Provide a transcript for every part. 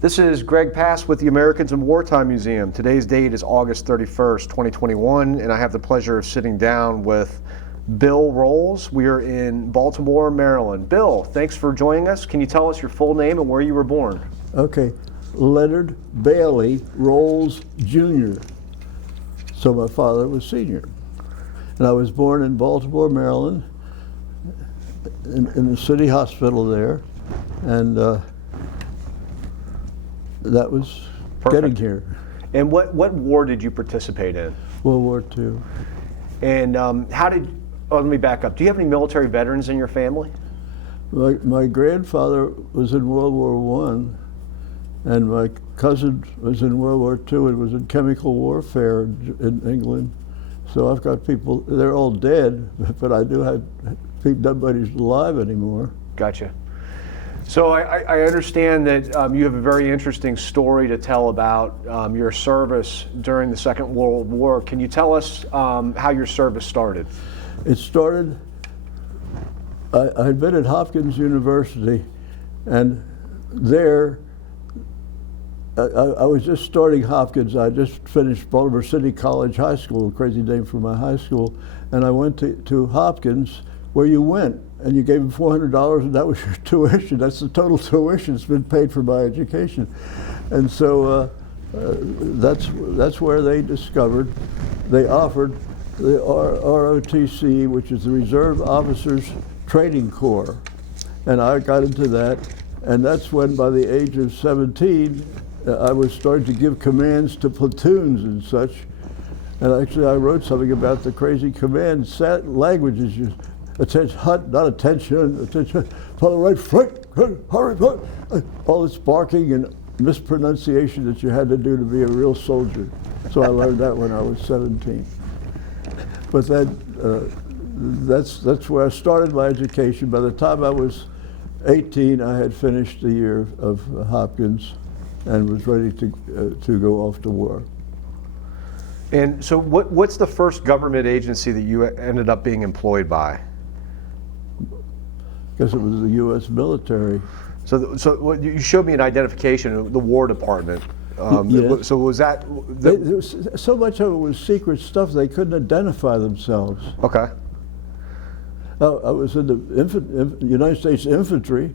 This is Greg Pass with the Americans in Wartime Museum. Today's date is August 31st, 2021, and I have the pleasure of sitting down with Bill Rowles. We are in Baltimore, Maryland. Bill, thanks for joining us. Can you tell us your full name and where you were born? Okay, Leonard Bailey Rowles Jr. So my father was senior. And I was born in Baltimore, Maryland, in the city hospital there. And that was getting here. And what war did you participate in? World War II. And let me back up. Do you have any military veterans in your family? My grandfather was in World War I, and my cousin was in World War II and was in chemical warfare in England. So I've got people, they're all dead, but I do have people, nobody's alive anymore. Gotcha. So I understand that you have a very interesting story to tell about your service during the Second World War. Can you tell us how your service started? It started, I had been at Hopkins University, and there, I was just starting Hopkins. I just finished Baltimore City College High School, a crazy name for my high school, and I went to Hopkins, where you went, and you gave them $400, and that was your tuition. That's the total tuition that's been paid for my education. And so that's where they discovered, they offered the ROTC, which is the Reserve Officers Training Corps. And I got into that, and that's when, by the age of 17, I was starting to give commands to platoons and such. And actually, I wrote something about the crazy command languages. Attention, hunt, not attention, follow right, flank, hurry, all this barking and mispronunciation that you had to do to be a real soldier. So I learned that when I was 17. But that's where I started my education. By the time I was 18, I had finished the year of Hopkins and was ready to go off to war. And so what's the first government agency that you ended up being employed by? Because it was the U.S. military. So what, you showed me an identification of the War Department. Yes. So was that? So much of it was secret stuff, they couldn't identify themselves. Okay. I was in the United States Infantry.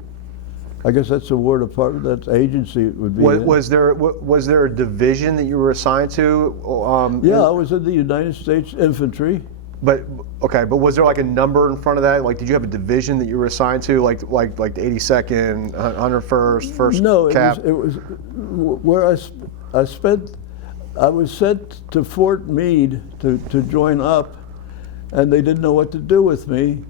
I guess that's the War Department, that's agency it would be. Was there a division that you were assigned to? Yeah, I was in the United States Infantry. But was there like a number in front of that? Like, did you have a division that you were assigned to, like the 82nd, 101st, First Cap? No, it was where I spent. I was sent to Fort Meade to join up, and they didn't know what to do with me,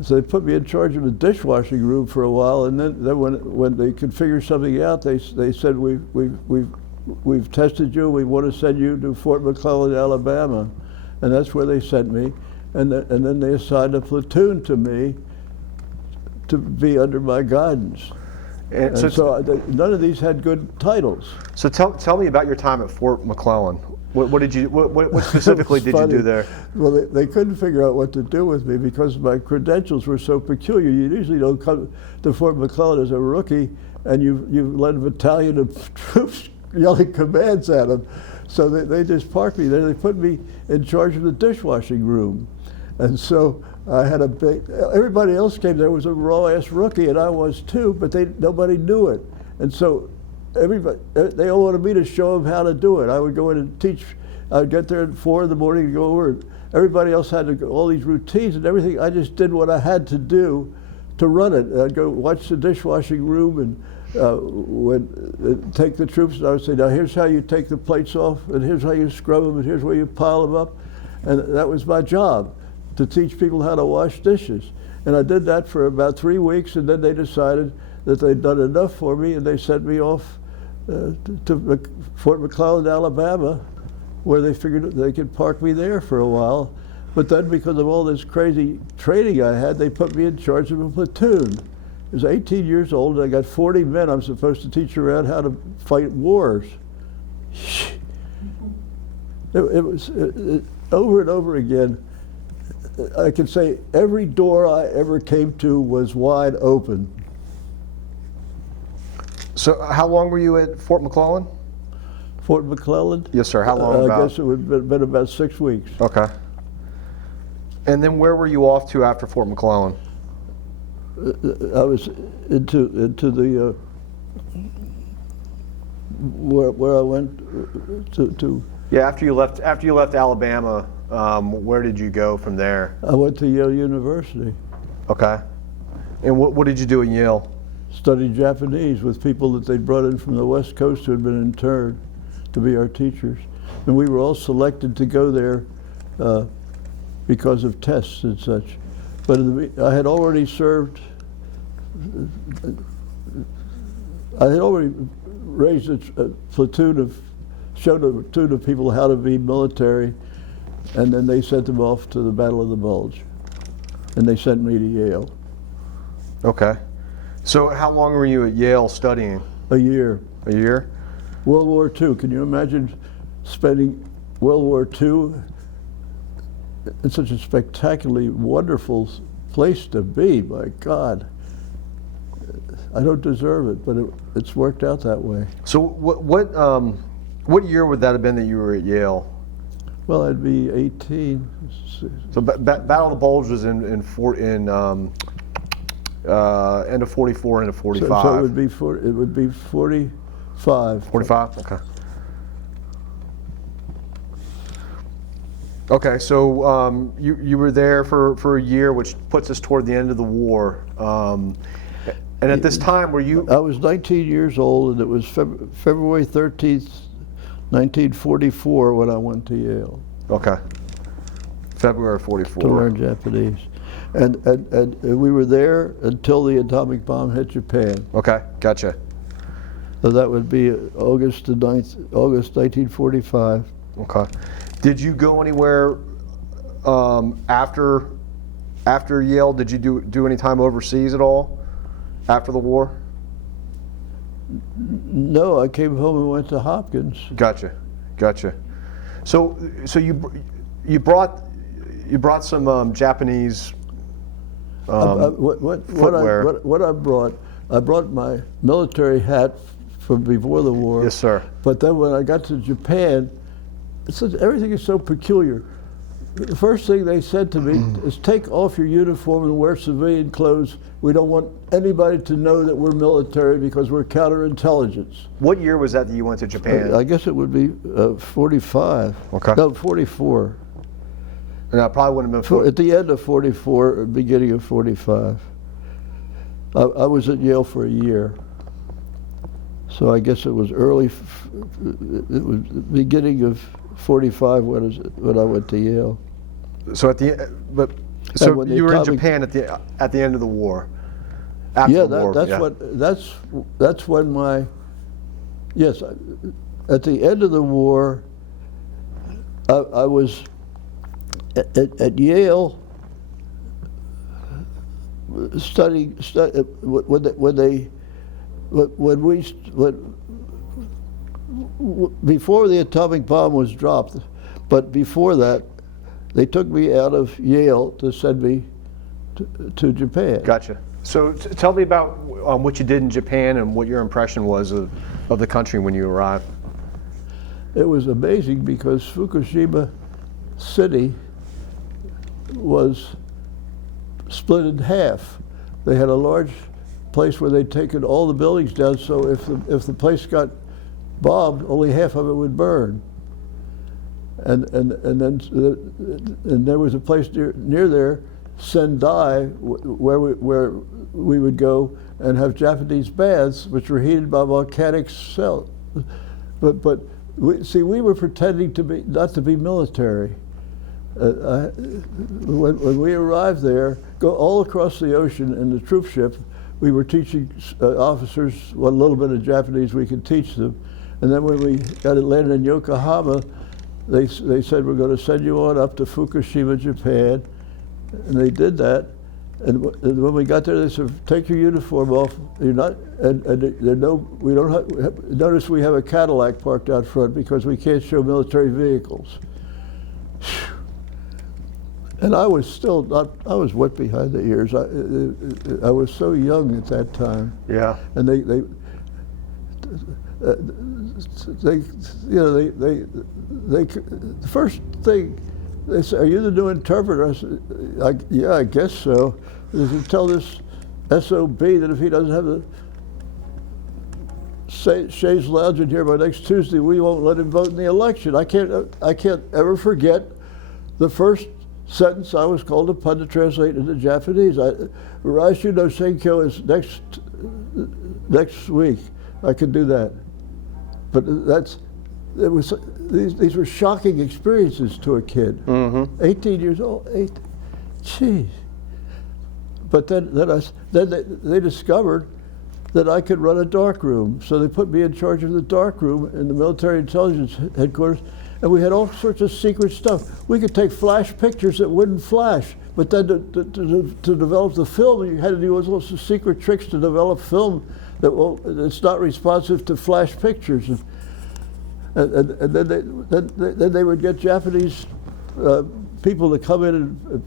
so they put me in charge of the dishwashing room for a while. And then when they could figure something out, they said we've tested you. We want to send you to Fort McClellan, Alabama. And that's where they sent me, and then they assigned a platoon to me to be under my guidance. And so none of these had good titles. So tell me about your time at Fort McClellan. What specifically did you do there? Well, they couldn't figure out what to do with me because my credentials were so peculiar. You usually don't come to Fort McClellan as a rookie, and you led a battalion of troops yelling commands at them. So they just parked me there. They put me in charge of the dishwashing room. And so I had everybody else came there was a raw-ass rookie, and I was too, but nobody knew it. And so they all wanted me to show them how to do it. I would go in and teach. I would get there at 4 in the morning and go over, and everybody else had to go, all these routines and everything. I just did what I had to do to run it. I'd go watch the dishwashing room and take the troops, and I would say, now here's how you take the plates off, and here's how you scrub them, and here's where you pile them up. And that was my job, to teach people how to wash dishes. And I did that for about 3 weeks, and then they decided that they'd done enough for me, and they sent me off to Fort McClellan, Alabama, where they figured they could park me there for a while. But then because of all this crazy training I had, they put me in charge of a platoon. I was 18 years old, and I got 40 men I'm supposed to teach around how to fight wars. It was over and over again. I can say every door I ever came to was wide open. So how long were you at Fort McClellan? Fort McClellan? Yes, sir. How long I about? guess it would have been about 6 weeks. Okay. And then where were you off to after Fort McClellan? I was into the where I went to. Yeah, after you left Alabama, where did you go from there? I went to Yale University. Okay. And what did you do at Yale? Studied Japanese with people that they'd brought in from the West Coast who had been interned to be our teachers. And we were all selected to go there because of tests and such. But I had already served, I had already raised a platoon of, showed a platoon of people how to be military, and then they sent them off to the Battle of the Bulge. And they sent me to Yale. Okay. So how long were you at Yale studying? A year. A year? World War II. Can you imagine spending World War II in such a spectacularly wonderful place to be? My God. I don't deserve it, but it's worked out that way. So what year would that have been that you were at Yale? Well, I'd be 18. So Battle of the Bulge was in end of 44 into 45. So it would be 45. 45. Okay. Okay, so you were there for a year, which puts us toward the end of the war. And at this time, were you? I was 19 years old, and it was February 13th, 1944, when I went to Yale. Okay. February 44. To learn Japanese. And we were there until the atomic bomb hit Japan. Okay, gotcha. So that would be August 1945. Okay. Did you go anywhere after Yale? Did you do any time overseas at all after the war? No, I came home and went to Hopkins. Gotcha. So you brought some Japanese footwear. What I brought my military hat from before the war. Yes, sir. But then when I got to Japan, everything is so peculiar. The first thing they said to me is, take off your uniform and wear civilian clothes. We don't want anybody to know that we're military because we're counterintelligence. What year was that you went to Japan? I guess it would be 45. Okay. No, 44. And that probably wouldn't have been At the end of 44, beginning of 45. I was at Yale for a year. So I guess it was it was beginning of 45 when I went to Yale. So you were in Japan at the end of the war. After the war, that's when at the end of the war, I was at Yale studying before the atomic bomb was dropped, but before that, they took me out of Yale to send me to Japan. Gotcha. So tell me about what you did in Japan and what your impression was of the country when you arrived. It was amazing because Fukushima City was split in half. They had a large place where they'd taken all the buildings down, so if the place got bombed, only half of it would burn. And then there was a place near there, Sendai, where we would go and have Japanese baths, which were heated by volcanic cells. But we were pretending not to be military. When we arrived there, go all across the ocean in the troop ship, we were teaching officers what little bit of Japanese we could teach them. And then when we got landed in Yokohama, they said, we're going to send you on up to Fukushima, Japan. And they did that. And when we got there, they said, take your uniform off. You're not, we don't have, notice we have a Cadillac parked out front because we can't show military vehicles. And I was I was wet behind the ears. I was so young at that time. Yeah. And they, the first thing they say, "Are you the new interpreter?" I said, "Yeah, I guess so." They said, "Tell this SOB that if he doesn't have the Shays Lounge in here by next Tuesday, we won't let him vote in the election." I can't ever forget the first sentence I was called upon to translate into Japanese. Raishu no Senkyo is next week. I could do that. But these were shocking experiences to a kid. 18 years old, geez. But then they discovered that I could run a dark room. So they put me in charge of the dark room in the military intelligence headquarters, and we had all sorts of secret stuff. We could take flash pictures that wouldn't flash, but then to develop the film, you had to do all sorts of secret tricks to develop film that's not responsive to flash pictures. And then they would get Japanese people to come in and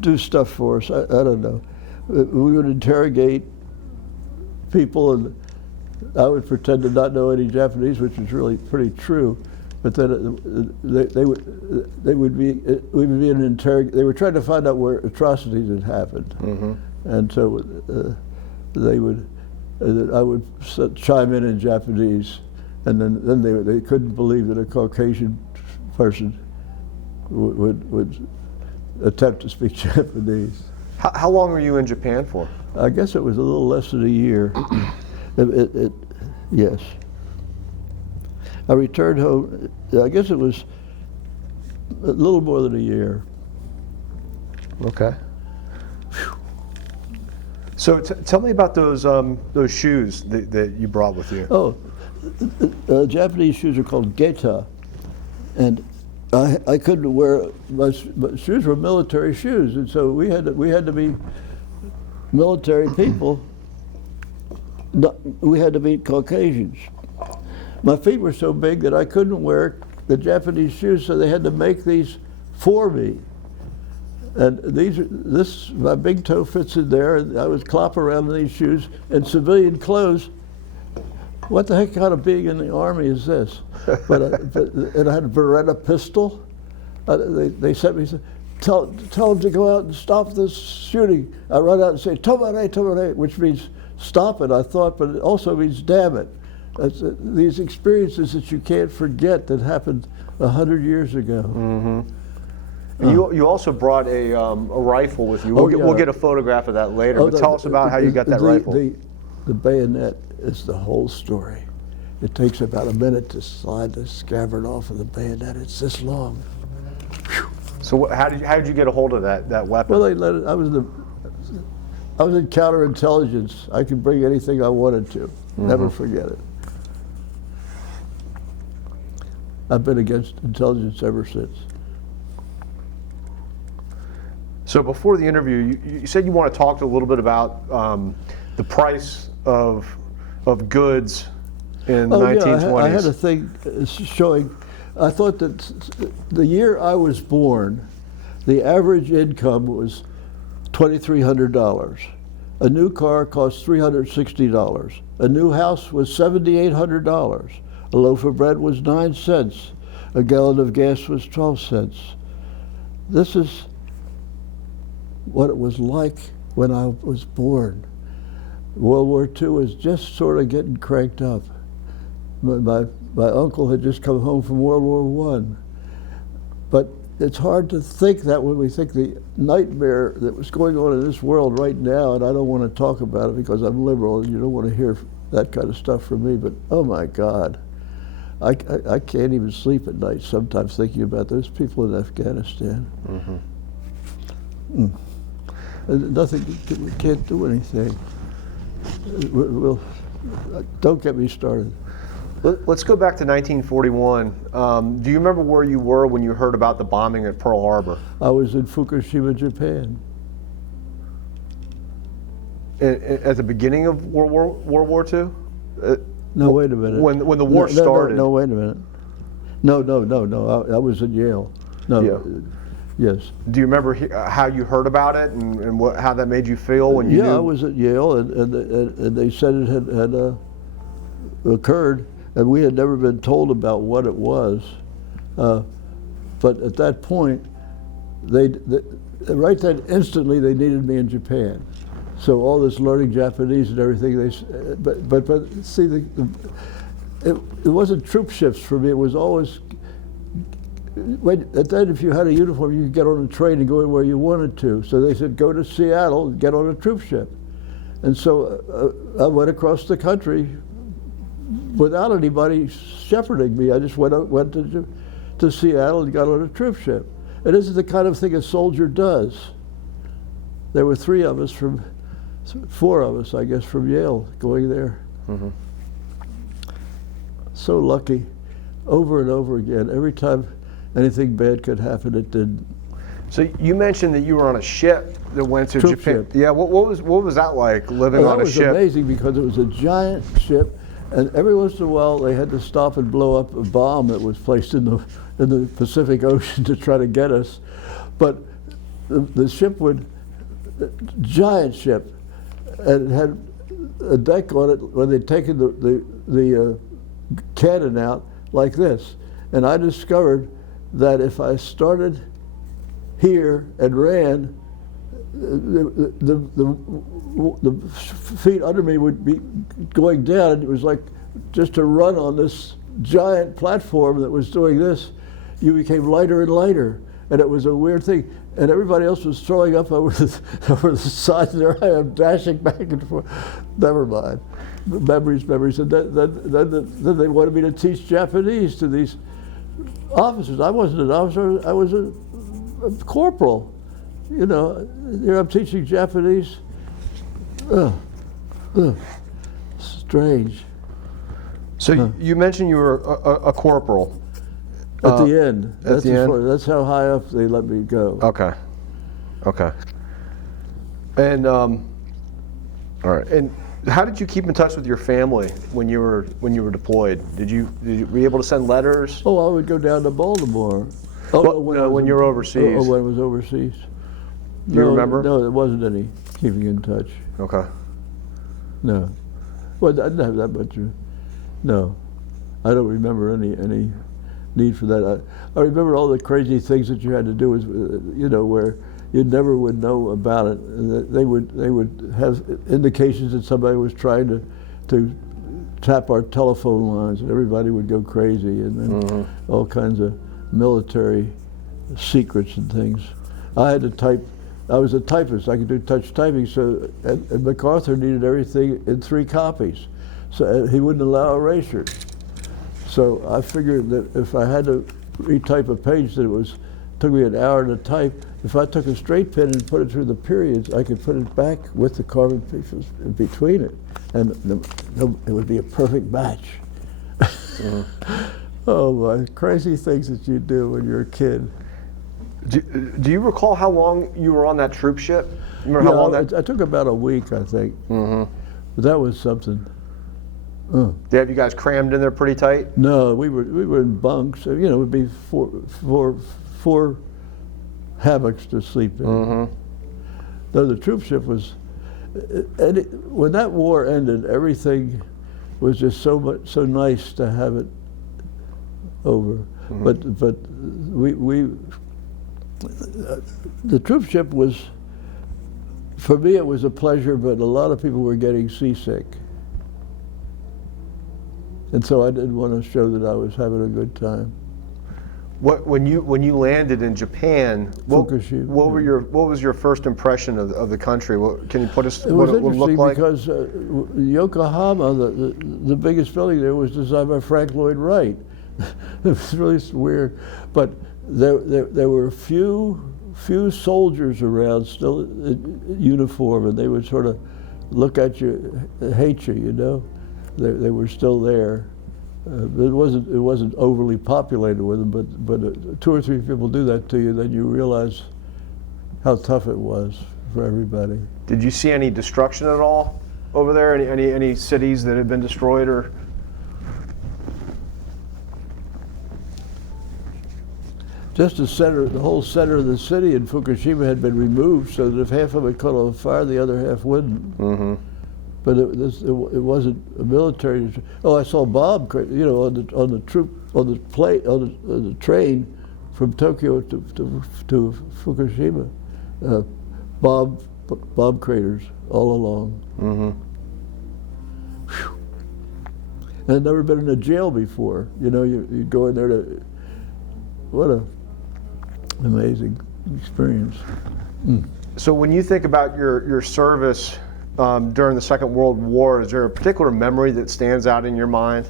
do stuff for us. I don't know. We would interrogate people, and I would pretend to not know any Japanese, which is really pretty true. But then we would be in an interrogation. They were trying to find out where atrocities had happened, and so I would chime in Japanese, and then they couldn't believe that a Caucasian person would attempt to speak Japanese. How long were you in Japan for? I guess it was a little less than a year. Yes. I returned home, I guess it was a little more than a year. Okay. So tell me about those shoes that you brought with you. Oh, Japanese shoes are called geta, and I couldn't wear my shoes were military shoes, and so we had to be military people. We had to be Caucasians. My feet were so big that I couldn't wear the Japanese shoes, so they had to make these for me. And my big toe fits in there, and I would clop around in these shoes in civilian clothes. What the heck kind of being in the Army is this? And I had a Beretta pistol. They sent me, tell them to go out and stop this shooting. I run out and say, "Tomare, tomare," which means stop it, I thought, but it also means damn it. These experiences that you can't forget that happened 100 years ago. You also brought a rifle with you. We'll get a photograph of that later. But tell us about how you got that rifle. The bayonet is the whole story. It takes about a minute to slide the scabbard off of the bayonet. It's this long. So how did you get a hold of that weapon? Well, they let it. I was in counterintelligence. I could bring anything I wanted to. Never forget it. I've been against intelligence ever since. So before the interview, you said you want to talk a little bit about the price of goods in the 1920s. Yeah, I had a thing showing. I thought that the year I was born, the average income was $2,300. A new car cost $360. A new house was $7,800. A loaf of bread was 9 cents. A gallon of gas was 12 cents. This is what it was like when I was born. World War II was just sort of getting cranked up. My uncle had just come home from World War I. But it's hard to think that when we think the nightmare that was going on in this world right now, and I don't want to talk about it because I'm liberal and you don't want to hear that kind of stuff from me, but oh my God. I can't even sleep at night sometimes thinking about those people in Afghanistan. Nothing, we can't do anything. Don't get me started. Let's go back to 1941. Do you remember where you were when you heard about the bombing at Pearl Harbor? I was in Fukushima, Japan. At the beginning of World War II? No, wait a minute. When the war started? No, wait a minute. No. I was in Yale. No. Yeah. Yes. Do you remember how you heard about it and how that made you feel when you knew? Yeah, I was at Yale, and they said it had occurred, and we had never been told about what it was. But at that point, right then instantly they needed me in Japan. So all this learning Japanese and everything, but see, it wasn't troop shifts for me. It was always, at then if you had a uniform, you could get on a train and go anywhere you wanted to. So they said, go to Seattle and get on a troop ship. And so I went across the country without anybody shepherding me. I just went to Seattle and got on a troop ship. And this is the kind of thing a soldier does. There were 4 of us, I guess, from Yale going there. Mm-hmm. So lucky, over and over again. Every time anything bad could happen, it didn't. So you mentioned that you were on a ship that went to Troop Japan. ship. Yeah, what was that like, living on a ship? That was amazing because it was a giant ship, and every once in a while they had to stop and blow up a bomb that was placed in the Pacific Ocean to try to get us. But the ship giant ship, and it had a deck on it where they'd taken the cannon out like this. And I discovered that if I started here and ran, the feet under me would be going down, and it was like just to run on this giant platform that was doing this, you became lighter and lighter. And it was a weird thing. And everybody else was throwing up over the side. There I am, dashing back and forth. Never mind. Memories. And then they wanted me to teach Japanese to these officers. I wasn't an officer, I was a corporal. You know, here I'm teaching Japanese. Strange. So you mentioned you were a corporal. At the end. At the end? That's how high up they let me go. Okay. And all right. And how did you keep in touch with your family when you were deployed? Were you able to send letters? Oh, I would go down to Baltimore. When you were overseas. When I was overseas. Do you remember? No, there wasn't any keeping in touch. Okay. No. Well, I didn't have that much. No, I don't remember any need for that. I remember all the crazy things that you had to do, where you never would know about it. They would have indications that somebody was trying to tap our telephone lines, and everybody would go crazy, and then all kinds of military secrets and things. I had to type. I was a typist. I could do touch typing. So and MacArthur needed everything in 3 copies, so he wouldn't allow erasure. So I figured that if I had to retype a page that took me an hour to type, if I took a straight pen and put it through the periods, I could put it back with the carbon pieces in between it, and it would be a perfect match. Oh my, crazy things that you do when you're a kid. Do you recall how long you were on that troop ship? Remember how long that? I took about a week, I think. Mm-hmm. But that was something. They have you guys crammed in there pretty tight? No, we were in bunks. It would be four hammocks to sleep in. Mm-hmm. Though the troop ship was, when that war ended, everything was just so nice to have it over. Mm-hmm. But the troop ship was, for me it was a pleasure, but a lot of people were getting seasick. And so I didn't want to show that I was having a good time. When you landed in Japan, what was your first impression of the country? Can you put us what it would look like? It was interesting because Yokohama, the biggest building there, was designed by Frank Lloyd Wright. It was really weird, but there were few soldiers around still in uniform, and they would sort of look at you, hate you, They were still there. It wasn't overly populated with them, but 2 or 3 people do that to you, then you realize how tough it was for everybody. Did you see any destruction at all over there? Any cities that had been destroyed or? Just the whole center of the city in Fukushima had been removed, so that if half of it caught on fire, the other half wouldn't. Mm-hmm. but it wasn't a military. Oh, I saw Bob, you know, on the train from Tokyo to Fukushima, bomb craters all along. Mm-hmm. And I'd never been in a jail before. You know, you go in there to, what a amazing experience. Mm. So when you think about your service during the Second World War, is there a particular memory that stands out in your mind?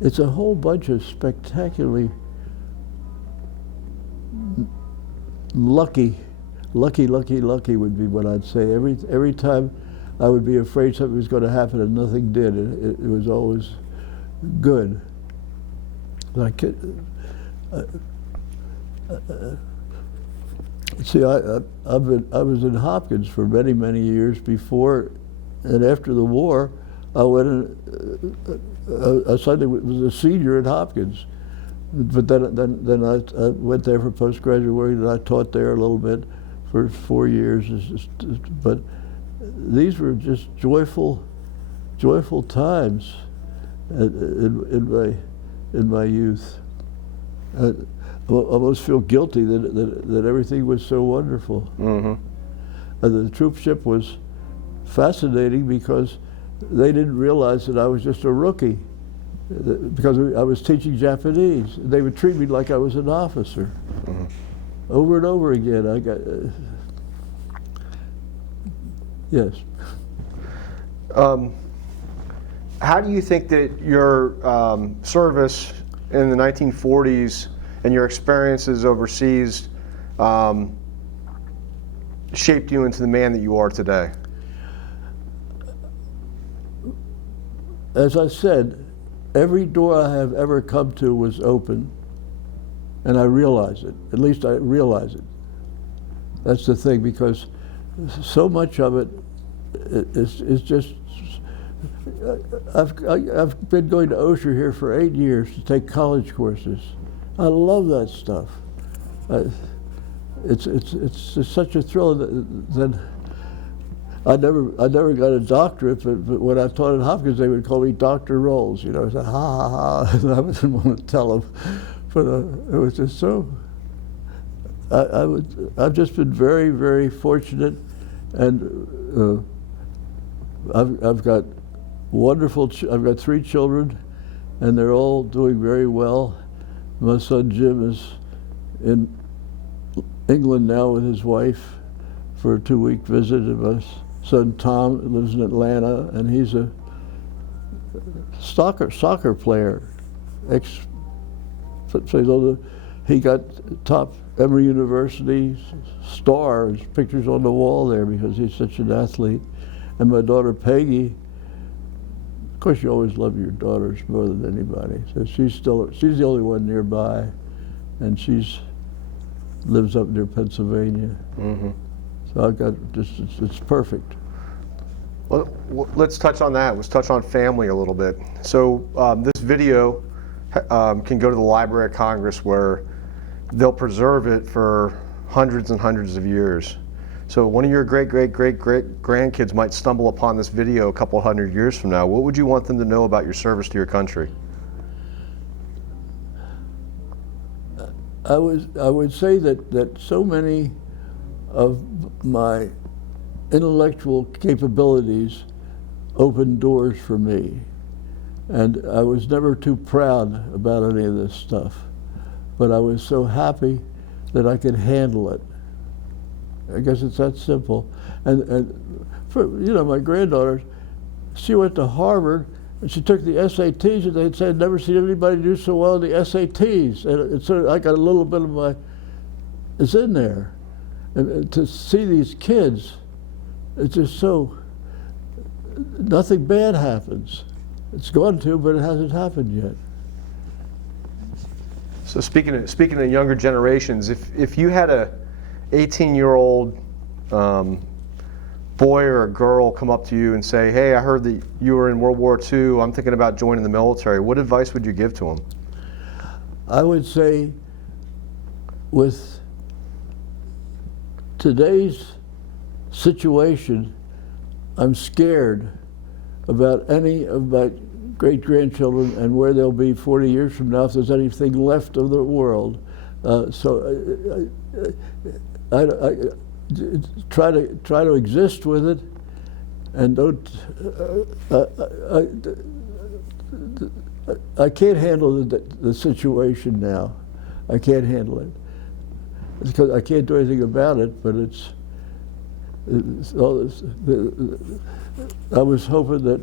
It's a whole bunch of spectacularly lucky would be what I'd say. Every time I would be afraid something was going to happen and nothing did. It was always good. Like, see, I was in Hopkins for many years before and after the war. I went I suddenly was a senior at Hopkins, but then I went there for postgraduate work, and I taught there a little bit for 4 years. But these were just joyful times in my youth. I almost feel guilty that everything was so wonderful. Mm-hmm. And the troop ship was fascinating because they didn't realize that I was just a rookie, because I was teaching Japanese. They would treat me like I was an officer. Mm-hmm. Over and over again. I got yes. How do you think that your service in the 1940s and your experiences overseas shaped you into the man that you are today? As I said, every door I have ever come to was open, and I realize it. At least I realize it. That's the thing, because so much of it is just. I've been going to Osher here for 8 years to take college courses. I love that stuff. It's such a thrill that I never got a doctorate, but when I taught at Hopkins, they would call me Dr. Rowles. You know, I said, ha ha ha. And I didn't want to tell them, but it was just so. I've just been very fortunate, and I've got I've got 3 children, and they're all doing very well. My son Jim is in England now with his wife for a 2-week visit. And my son Tom lives in Atlanta, and he's a soccer player. He got top Emory University stars, pictures on the wall there because he's such an athlete. And my daughter Peggy, of course you always love your daughters more than anybody. So she's the only one nearby, and lives up near Pennsylvania. Mm-hmm. So I've got it's perfect. Well, let's touch on that. Let's touch on family a little bit. So this video can go to the Library of Congress, where they'll preserve it for hundreds and hundreds of years. So one of your great grandkids might stumble upon this video a couple hundred years from now. What would you want them to know about your service to your country? I would say that so many of my intellectual capabilities opened doors for me, and I was never too proud about any of this stuff, but I was so happy that I could handle it. I guess it's that simple. And for, you know, my granddaughter, she went to Harvard, and she took the SATs, and they said, never seen anybody do so well in the SATs. And so I got a little bit of it's in there. And to see these kids, it's just so, nothing bad happens. It's going to, but it hasn't happened yet. So speaking of younger generations, if you had a 18-year-old boy or a girl come up to you and say, hey, I heard that you were in World War II, I'm thinking about joining the military, what advice would you give to them? I would say, with today's situation, I'm scared about any of my great-grandchildren and where they'll be 40 years from now if there's anything left of the world. So I try to exist with it, and don't. I can't handle the situation now. I can't handle it because I can't do anything about it. But it's all this. I was hoping that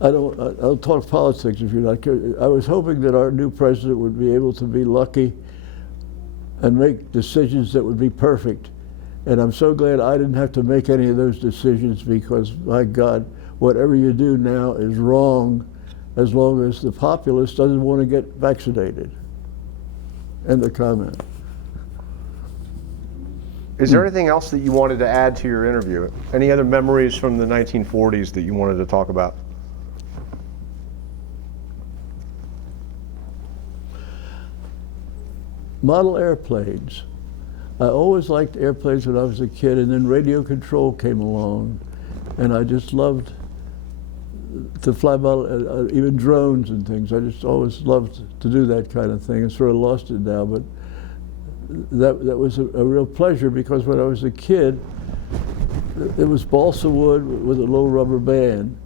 I'll talk politics if you like. I was hoping that our new president would be able to be lucky and make decisions that would be perfect. And I'm so glad I didn't have to make any of those decisions, because, my God, whatever you do now is wrong as long as the populace doesn't want to get vaccinated. End of comment. Is there anything else that you wanted to add to your interview? Any other memories from the 1940s that you wanted to talk about? Model airplanes. I always liked airplanes when I was a kid, and then radio control came along, and I just loved to fly model, even drones and things. I just always loved to do that kind of thing. I sort of lost it now, but that was a real pleasure, because when I was a kid, it was balsa wood with a low rubber band,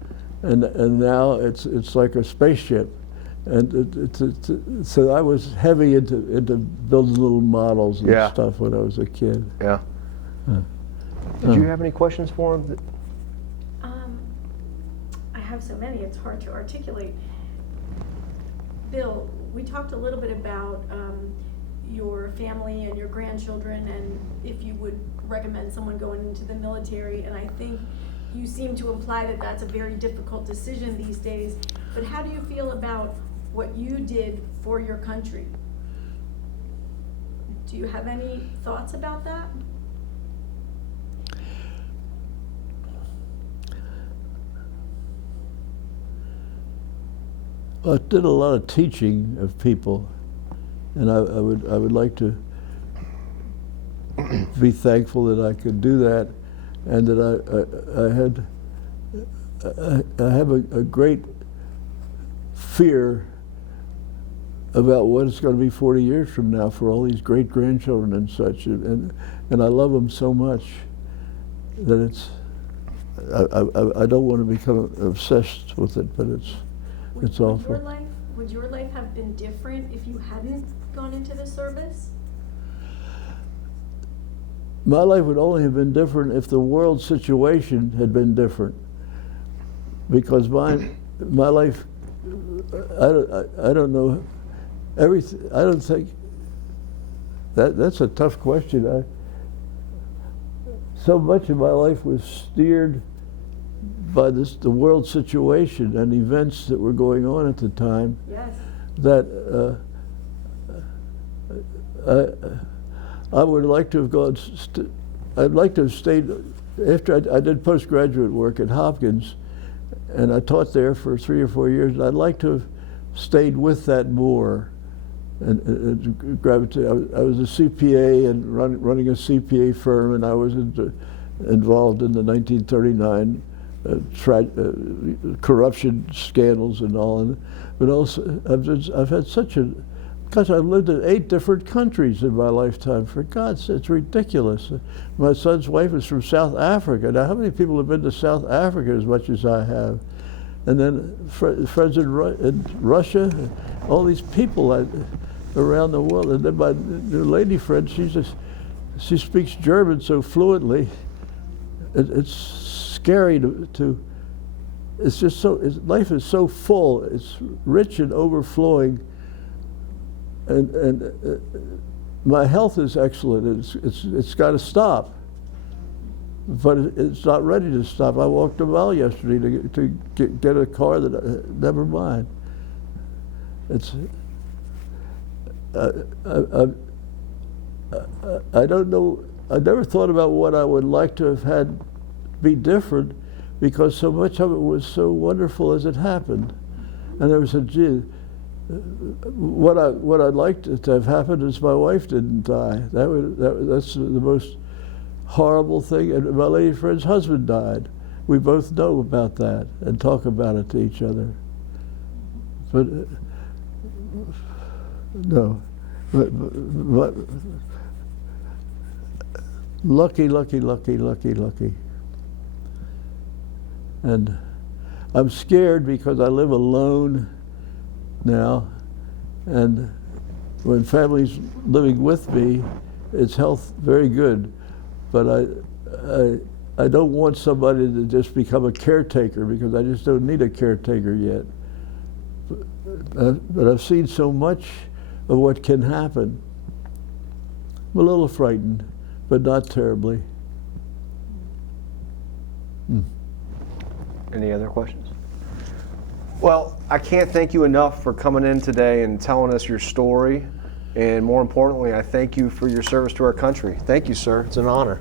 and now it's like a spaceship. And so I was heavy into building little models and stuff when I was a kid. Yeah. Did you have any questions for him? I have so many, it's hard to articulate. Bill, we talked a little bit about your family and your grandchildren, and if you would recommend someone going into the military, and I think you seem to imply that that's a very difficult decision these days. But how do you feel about what you did for your country? Do you have any thoughts about that? I did a lot of teaching of people, and I would like to be thankful that I could do that, and that I have a great fear about what it's going to be 40 years from now for all these great-grandchildren and such, and I love them so much that it's, I don't want to become obsessed with it, but it's awful. Would your life have been different if you hadn't gone into the service? My life would only have been different if the world situation had been different, because my life, I don't know. Everything. I don't think that's a tough question. So much of my life was steered by the world situation and events that were going on at the time. Yes. That I would like to have gone. I'd like to have stayed after I did postgraduate work at Hopkins, and I taught there for 3 or 4 years. I'd like to have stayed with that more. And gravitate. I was a CPA and running a CPA firm, and I was involved in the 1939 corruption scandals and all. But also, I've had such a. Gosh, I've lived in 8 different countries in my lifetime. For God's sake, it's ridiculous. My son's wife is from South Africa. Now, how many people have been to South Africa as much as I have? And then friends in Russia, all these people around the world. And then my new lady friend, she speaks German so fluently. It's scary to it's just so, life is so full. It's rich and overflowing. And my health is excellent. It's got to stop. But it's not ready to stop. I walked a mile yesterday to get a car that, never mind. It's, I don't know, I never thought about what I would like to have had be different, because so much of it was so wonderful as it happened. And there was gee, what I'd like to have happened is my wife didn't die. That's the most horrible thing, and my lady friend's husband died. We both know about that and talk about it to each other. But no, but lucky. And I'm scared because I live alone now, and when family's living with me, it's health very good, but I don't want somebody to just become a caretaker, because I just don't need a caretaker yet. But I've seen so much of what can happen. I'm a little frightened, but not terribly. Any other questions? Well, I can't thank you enough for coming in today and telling us your story. And more importantly, I thank you for your service to our country. Thank you, sir. It's an honor.